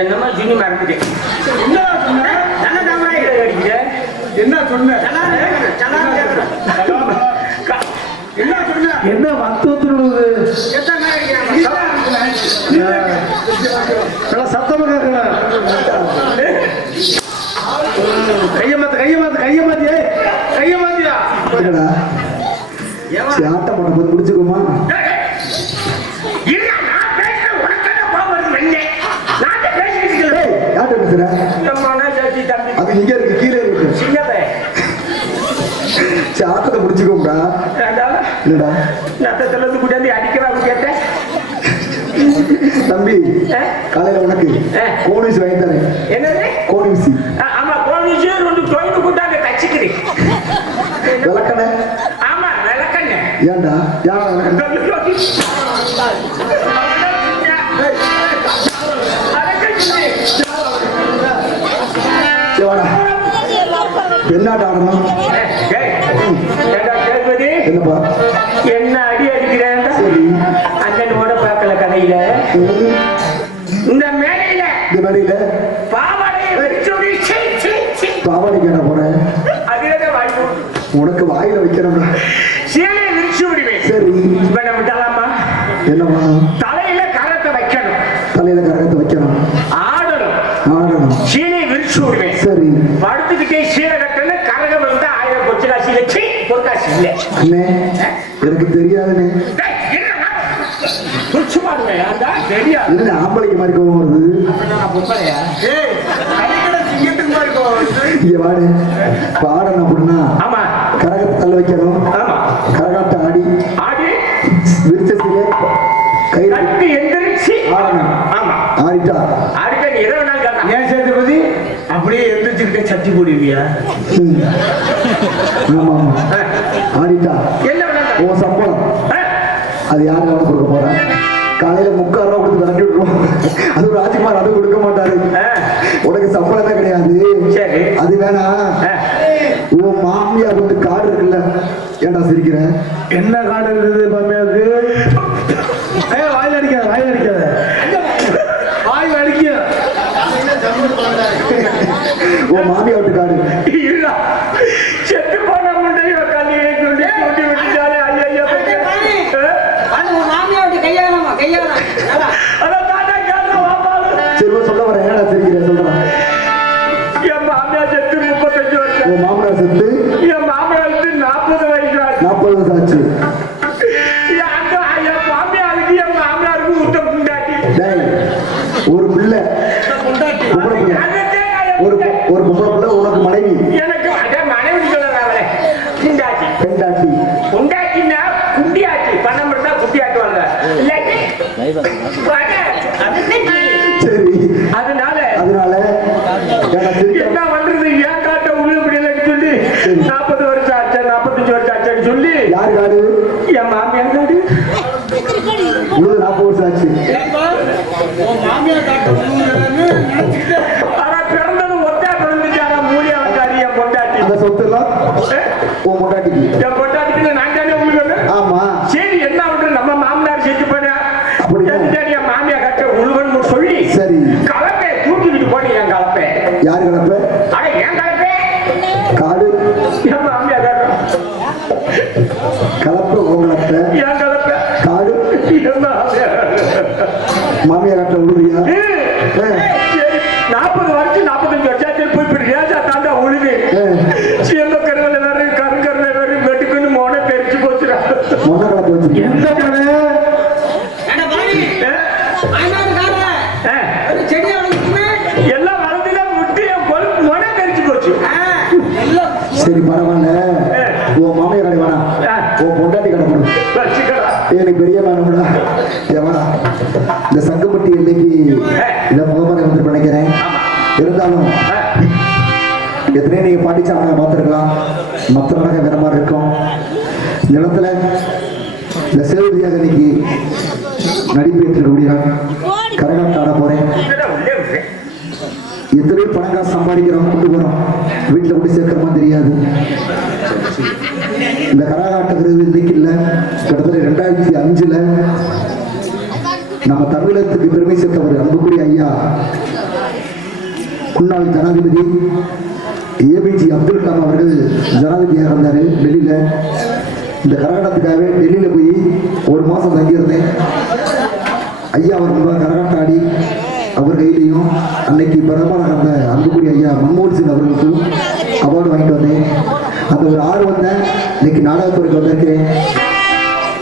என்னமா ஜினி மறந்துட்டேன். என்ன சொன்ன என்ன சொன்ன என்ன வத்துறது சத்தமா கேட்கலாம். கைய மாத்தியா ஆட்டம் பண்ண போது முடிச்சுக்கோமா? அது இங்க இருக்கு, கீழே இருக்கு. ஆட்டத்தை முடிச்சுக்கோடா. இல்லடா நத்தத்துல இருந்து கூட்டாந்து அடிக்கிறாங்க கேட்டேன். தம்பி காலையில உனக்கு கோனிஸ் வாங்கி தரேன். என்னது கோனிஸ்? ஆமா கோனிஸ் ரெண்டு தொய்ந்து கூட்டாங்க தச்சிக்கிறி. விளக்கண? ஆமா விளக்கண. ஏன்டா யாரா விளக்கண? என்னடா ஆடணும்? என்னப்பா என்ன அடி அடிக்கிறேன்? சரி அண்ணனோட பார்க்கல கதையில இந்த மேடையில பாவாடை கேட்ட போறேன். உனக்கு வாயில வைக்கிறோம்டா. சேலை விரிச்சு விடுவேன். சரி விடலாமா? என்னமா? தலையில கரத்தை வைக்கணும். தலையில கரத்தை வைக்கணும். ஆடணும். சீலை விரிச்சு விடுவேன். சரி படுத்துக்கிட்டே சீலை கட்டணும். கரகம் வந்து 1000 கொச்சு காசு வச்சு ஒரு காசு இல்லை. அண்ணே எனக்கு தெரியாதுண்ணே. என்ன ஆம்பளைக்கு மாதிரி கோவம் வருது? இங்க வாடு. பாடணும் அப்படின்னா கரகத்தை தள்ள வைக்கணும். கரகாட்ட ஆடி விரிச்ச சீலை கை எந்திரிச்சு ஆடணும். ஆடிட்டா இரவு நாள் ஏன் சேதுபதி அப்படியே எந்திரிச்சுக்கிட்டே சட்டி போடுவியா? ஆமா ஆடிட்டா உன் சம்பளம் அது யாரு கவனம் கொடுக்க போறா? காலையில 3,000 ரூபா கொடுத்து விரட்டி விட்டுருவோம். அது ராஜ்குமார் அது கொடுக்க மாட்டாரு. உனக்கு சம்பளமே கிடையாது. அது வேணா உன் மாமியா வந்து காடு இருக்குல்ல. ஏன்டா சிரிக்கிற? என்ன காடு இருக்குது மாமியாவுக்கு? வாயில் அடிக்காத வாயில் அடிக்காத வாயில் அடிக்க. உன் மாமியா விட்டு காடு செத்து போன முண்டையை சொல்ல வரேன். ஏடா சிரிக்கிறேன் சொல்றேன். என் மாமியா செத்து 35 வருஷம். உன் மாமனார் செத்து? என் மாமனாருக்கு 40 வயசு. 40 வருஷம் ஆச்சு. என் மாமியாருக்கு என் மாமனாருக்கு ஊட்ட புண்டாட்டி. ஒரு பிள்ளை ஒரு பொம்பளை பிள்ளை உனக்கு மனைவி. எனக்கு அதே மனைவி சொல்றாங்களே புண்டாட்டி. பெண்டாட்டி புண்டாட்டினா குண்டியாட்டி. பணம் இருந்தா குண்டியாட்டுவாங்க. சரி அதனால என்ன பண்றது? ஏன் காட்ட உழுப்படின்னு சொல்லி 40 வருஷம் ஆச்சு 45 வருஷம் ஆச்சுன்னு சொல்லி. யாரு காடு? என் மாமியார் காடு. 40 வருஷம் ஆச்சு. ஆனா பிறந்தது ஒத்தா பிறந்துச்சாரா மூலியாவுக்காரி என் பொண்டாட்டி. அந்த சொத்து எல்லாம் உன் பொண்டாட்டிக்கு. என் பொண்டாட்டிக்கு நான் தானே உழுகணும். ஆமா சரி என்ன பண்றது? நம்ம மாமனார் செத்து போனா என் மாமியா கட்ட உழுவன்னு சொல்லி சரி கலப்பை தூக்கிக்கிட்டு போனி. என் கலப்பை யாரு கலப்பை? அட என் கலப்பை காடு. என் மாமியா கட்டம் கலப்பை கலப்பை என் கலப்பை காடு. என் மாமியா கட்ட உழுவியா? 40 வருஷம் 45 வருஷம் போய் இப்படி ரேஜா தாண்டா உழுது. சிஎம் கருவல வேறு கருங்கருல வேறு வெட்டுக்குன்னு மோனை தெரிச்சு போச்சுடா. மொன்ன கலப்பை வச்சு எந்த கடை எல்லாம் வரதுல விட்டு என் கொழுப்பு மொனை தெரிச்சு போச்சு. சரி பரவாயில்ல. உன் மாமியா கடை வேணா, உன் பொண்டாட்டி கடை போடு. எனக்கு பெரிய வேணும்டா. எவனா இந்த சங்கப்பட்டி எல்லைக்கு இதை முகமாக வந்து நினைக்கிறேன். இருந்தாலும் எத்தனையோ நீங்க பாட்டிச்சாங்க பார்த்துருக்கலாம். மற்ற நாடகம் வேற மாதிரி இருக்கும். நிலத்துல இந்த சேவதியாக இன்னைக்கு நடிப்பேற்று கரகாட்டம் ஆட போறேன். எத்தனை பணம் காசு சம்பாதிக்கிறோம் கொண்டு போறோம். வீட்டுல கொண்டு சேர்க்கிறோமா தெரியாது. இந்த கரகாட்டங்கிறது இன்னைக்கு இல்ல, கிட்டத்தட்ட 2005 நம்ம தமிழகத்துக்கு பெருமை சேர்த்தவர் அன்புக்குரிய ஐயா முன்னாள் ஜனாதிபதி ஏபிஜி அப்துல் கலாம் அவர்கள் ஜனாதிபதியாக இருந்தார் டெல்லியில். இந்த கரகாட்டத்துக்காகவே டெல்லியில் போய் ஒரு மாதம் தங்கியிருந்தேன். ஐயா அவர் முன்பாக கரகாட்டம் ஆடி அவர் கையிலையும் அன்னைக்கு பிரதமராக இருந்த அன்புக்குரிய ஐயா மன்மோகன் சிங் அவர்களுக்கும் அவார்டு வாங்கிட்டு வந்தேன். அந்த ஒரு ஆர்வம் தான் இன்னைக்கு நாடகத்துறைக்கு வந்திருக்கிறேன்.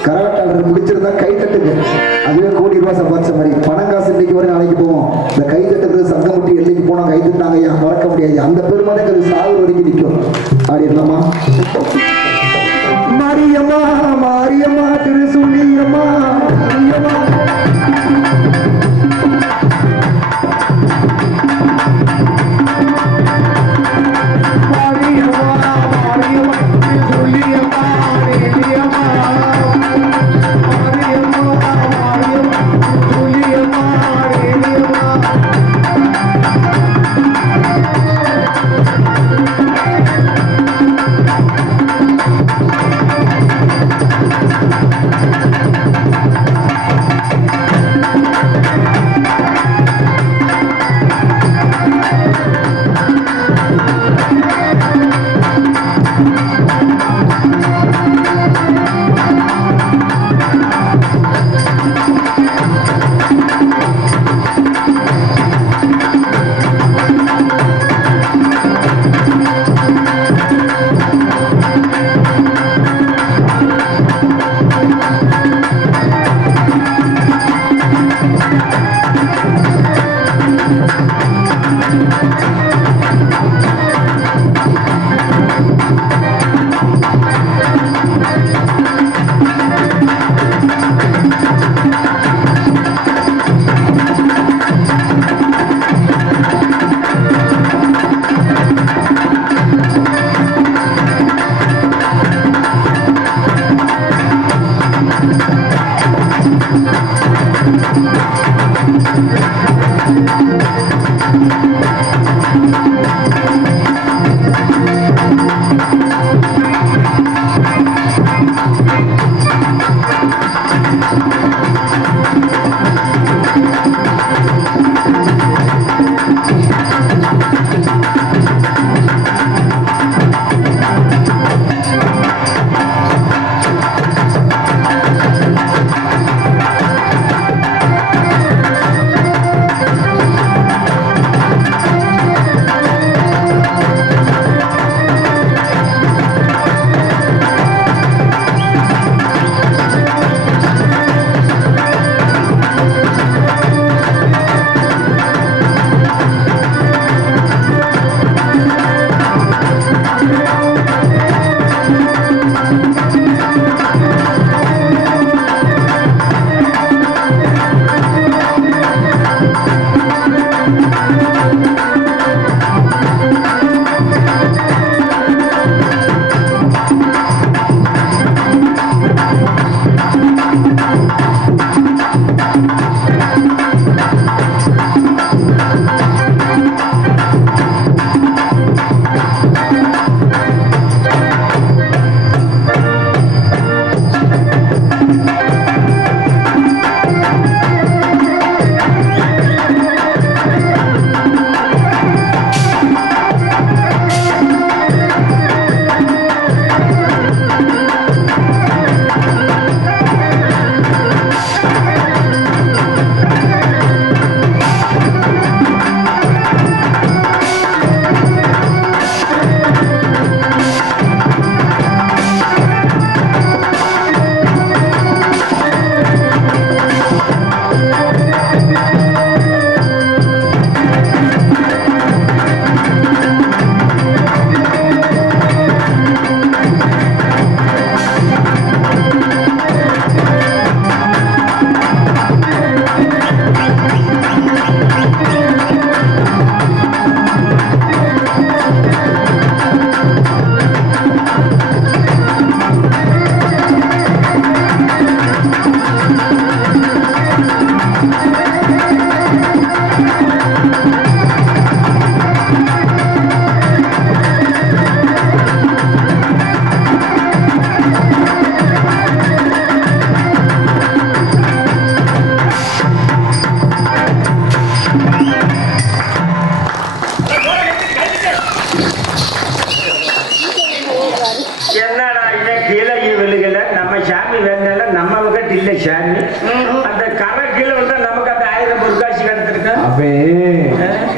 கரகாட்டாளர் முடிச்சிருந்தா கை தட்டுங்க, அதுவே கோடி ரூபாய் சம்பாதிச்ச மாதிரி. பணம் காசு இன்னைக்கு வரை நாளைக்கு போவோம். இந்த கை தட்டுறது சங்கமுட்டி எல்லைக்கு போனா கை தட்டினாங்க ஐயா, மறக்க முடியாது. அந்த பெருமானுக்கு அது சாவு வரைக்கும் நிற்கும். ஆடிடலாமா? மாரியம்மா மாரியம்மா திருசுலியம்மா மாரியம்மா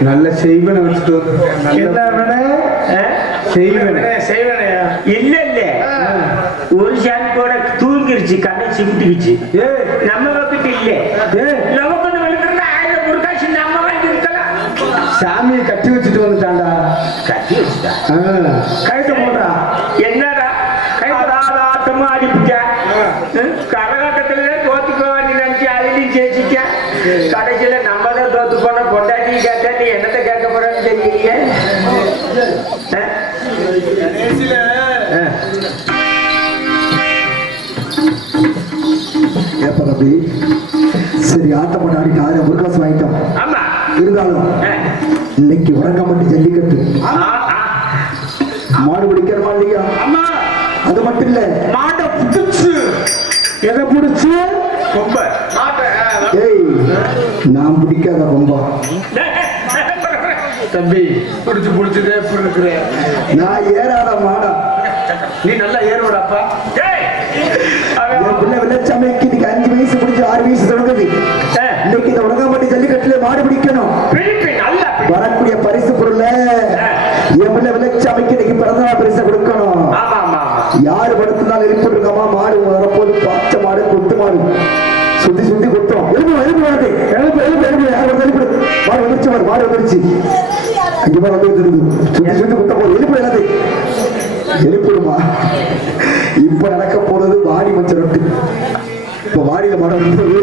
நல்ல செய்வனை வச்சுட்டு என்ன செய்வனையா இல்ல இல்ல ஒரு ஷாட் போட தூங்கிருச்சு கண்ணை சிமிட்டிக்குச்சு நம்ம பக்கத்து இல்ல நமக்கு ஒண்ணு வெளிக்கிறதா 1000 முருகாசி நம்ம வாங்கி இருக்கலாம் சாமியை கட்டி வச்சுட்டு வந்துட்டான்டா கட்டி வச்சுட்டா கைட்ட போட்டா என்னடா ஆட்டமா அடிப்பிட்ட கரகாட்டத்துல தோத்துக்கோ நீ நினைச்சு அதுலயும் ஜெயிச்சிக்க கடைசியில நம்ம தான் தோத்து போன பொண்டாட்டி கேட்டா நீ என்னத்தை கேட்க போறன்னு தெரியலையே ஏப்பா தம்பி சரி ஆட்டம் பண்ண ஆடிட்டு 1000 முருகாசு வாங்கிட்டோம் ஆமா இருந்தாலும் இன்னைக்கு உறங்கம்பட்டி ஜல்லிக்கட்டு மாடு பிடிக்கிறமா இல்லையா அம்மா அது மட்டும் இல்ல மாட்டை புடிச்சு எதை பிடிச்சு ரொம்ப ஏய் நான் பிடிக்காத ரொம்ப தம்பி புடிச்சுதே எப்படி இருக்கிற நான் ஏறாத மாடா நீ நல்லா ஏறுவடாப்பா என் பிள்ளை வெள்ளச்சாமிக்கு இன்னைக்கு 5 வயசு முடிஞ்சு 6 வயசு தொடங்குது இன்னைக்கு இந்த உலகம்பட்டி ஜல்லிக்கட்டுல மாடு பிடிக்கணும் வரக்கூடிய பரிசு பொருள் என் பிள்ளை வெள்ளச்சாமிக்கு இன்னைக்கு பிறந்தநாள் பரிசை கொடுக்கணும் யாரு படுத்தினாலும் எழுப்பிருக்கமா மாடு வரப்போது பாச்ச மாடு கொத்து மாடு சுத்தி சுத்தி குத்தோம் எழுப்பு வருது எழுப்பு யார் எழுப்பு மாடு வந்துருச்சு மாடு வந்துருச்சு 5 பேர் வந்து சுத்தி சுத்தி குத்த போது எழுப்பு எல்லாது எழுப்பிடுமா இப்ப நடக்க போறது வாடி மஞ்சள் ரொட்டு இப்ப வாடியில மாடு வந்தது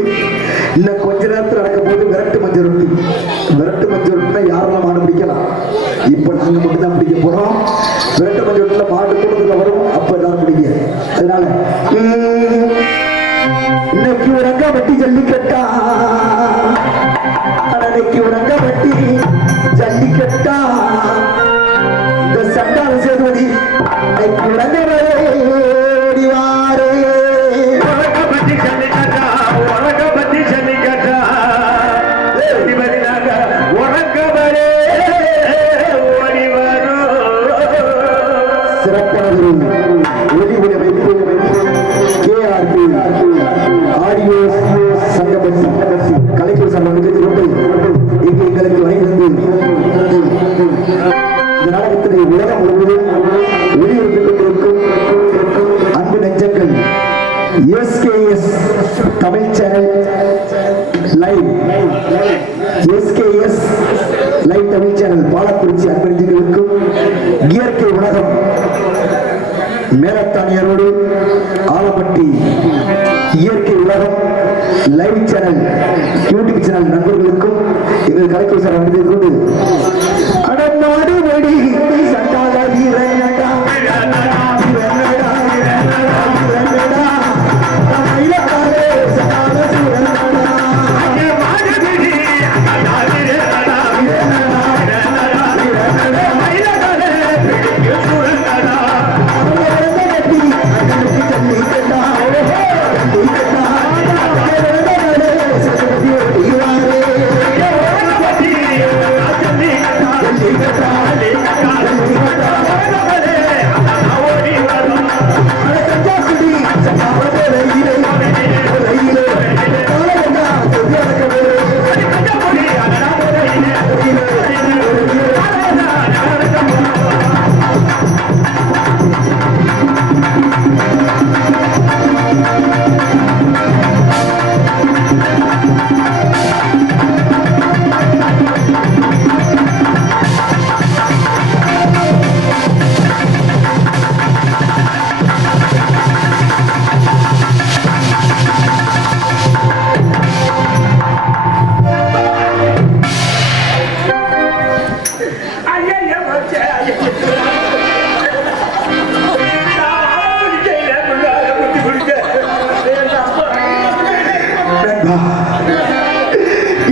இன்னும் கொஞ்ச நேரத்தில் நடக்க போது விரட்டு மஞ்சள் ரொட்டுனா யாரெல்லாம் மாடு பிடிக்கலாம் இப்ப நாங்க மட்டும் தான் பிடிக்க போறோம் விரட்டு மஞ்சள் ரொட்டுல மாடு கூட்டத்துல வரும் அப்ப எல்லாரும் பிடிக்க அதனால இன்னைக்கு உறங்க வட்டி ஜல்லிக்கட்டா அன்னைக்கு உறங்க வட்டி ஜல்லிக்கட்டா இந்த சண்டால சேதுவதி இன்னைக்கு உறங்க ஓடிவாரே உலகம் முழுவதும் ஒளிபரப்பிக் கொண்டிருக்கும் அன்பு நெஞ்சங்கள் SKS Tamil channel live SKS live Tamil channel Palakurichi அன்பு நெஞ்சங்களுக்கும் இயற்கை உலகம் மேலத்தானியரோடு ஆலப்பட்டி இயற்கை உலகம் லைவ் சேனல் யூடியூப் சேனல் நண்பர்களுக்கும் எங்கள் கலைக்கு சார் வந்து கொண்டு அடநாடு வெடி சண்டால வீரனடா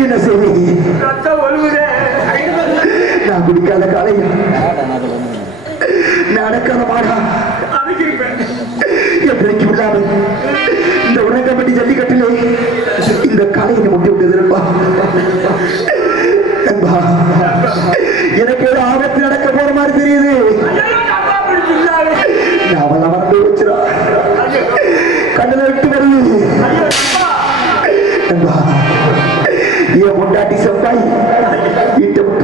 என்ன செய்வீங்க? நான் குடிக்காத காலையா நடக்காத மாடா என்றைக்கு இல்லாமல் இந்த உலகம்பட்டி ஜல்லிக்கட்டிலே இந்த காலையை முட்டி விட்டதுப்பா எனக்கு ஏதோ ஆபத்து நடக்க போற மாதிரி தெரியுது. அவள வந்து வச்சிரா கண்ணுல விட்டு வருது. என் பொண்டாட்டி செவ்வாய் வீட்டை விட்டு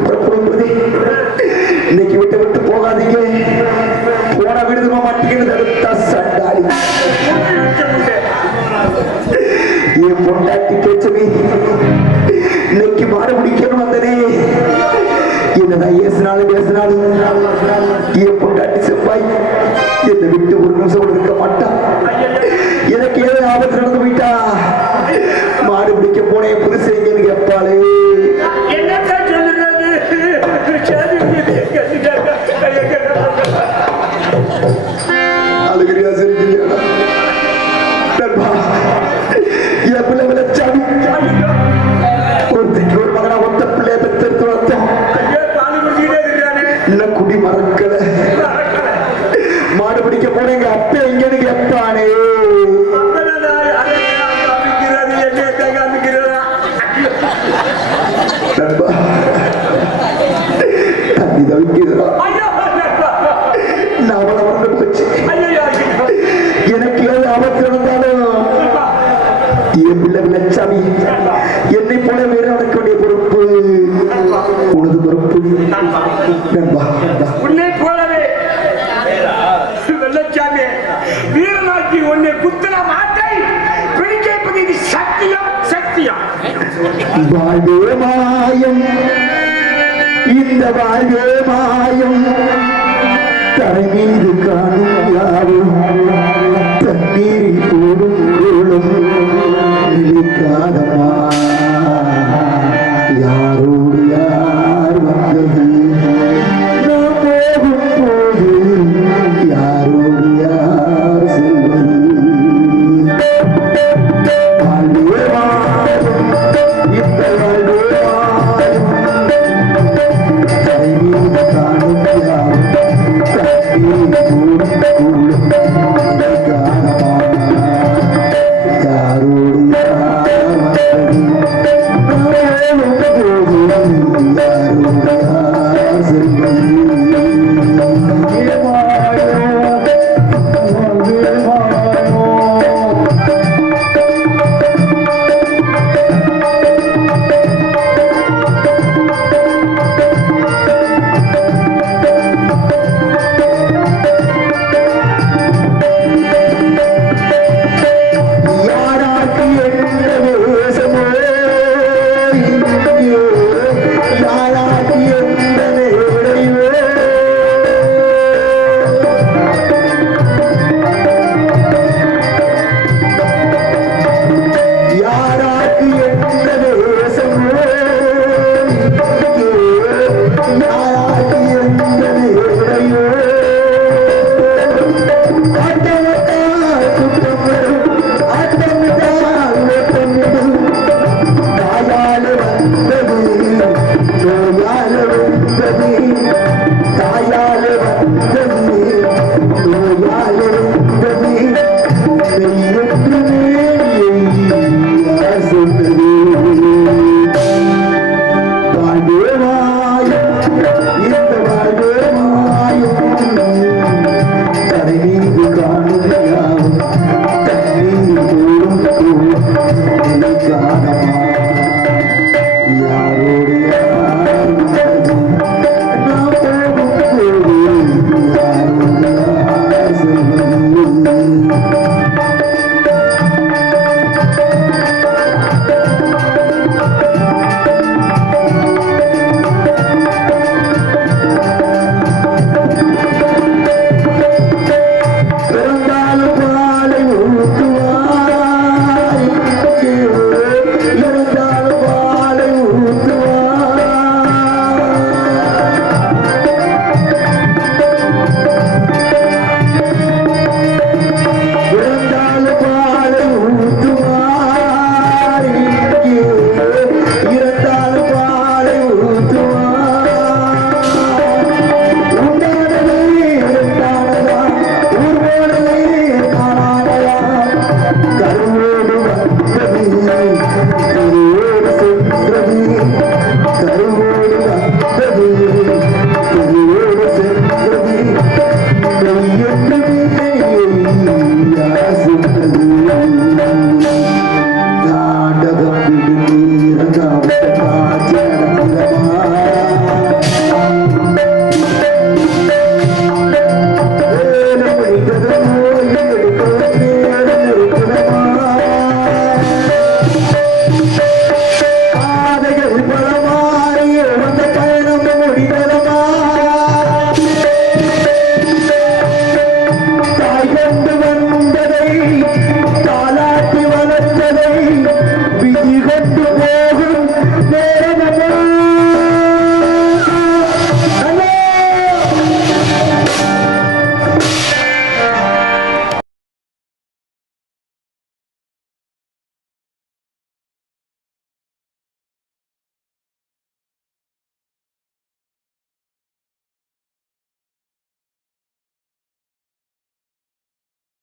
இன்னைக்கு விட்டு விட்டு போகாதீங்க. போன விடுதமா மாட்டீங்கன்னு தடுத்தா சண்டாளி. என் பொண்டாட்டி பேச்சவே இன்னைக்கு மாற முடிக்கணும் வந்தனே. என்னதான் பேசினாலும் என் பொண்டாட்டி செவ்வாய் என்னை விட்டு ஒரு நிமிஷம் கூட இருக்க மாட்டான். எனக்கு ஏதோ ஆபத்து நடந்து போயிட்டா மாடு பிடிக்க போனேன் புதுசேங்கன்னு கேட்பாளே. அழுகிறியா சிரிக்கிறியா? என் பிள்ளை விளைச்சாமி ஒருத்திக்கு ஒரு மகனா ஒத்த பிள்ளைய பெற்றெடுத்து வளர்த்தோம். இன்னும் குடி மறக்கல. மாடு பிடிக்க போனேங்க அப்ப எங்கன்னு கேட்பானே. தண்ணி தவிக்கிறதா நான் அவளை வந்து போச்சு. எனக்கு ஏதாவது ஆபத்து நடந்தாலும் என் பிள்ளை விளைச்சாமி என்னை போல வேற நடக்க வேண்டிய பொறுப்பு உனது பொறுப்பு. உன்னை போலவே வெள்ளச்சாமி வீரனாக்கி உன்னை குத்துன மாட்டை பிடிக்கப்பது இது சத்தியம் சத்தியம். வாழ்வே மாயம் இந்த வாழ்வே மாயம் தரை மீது காணும்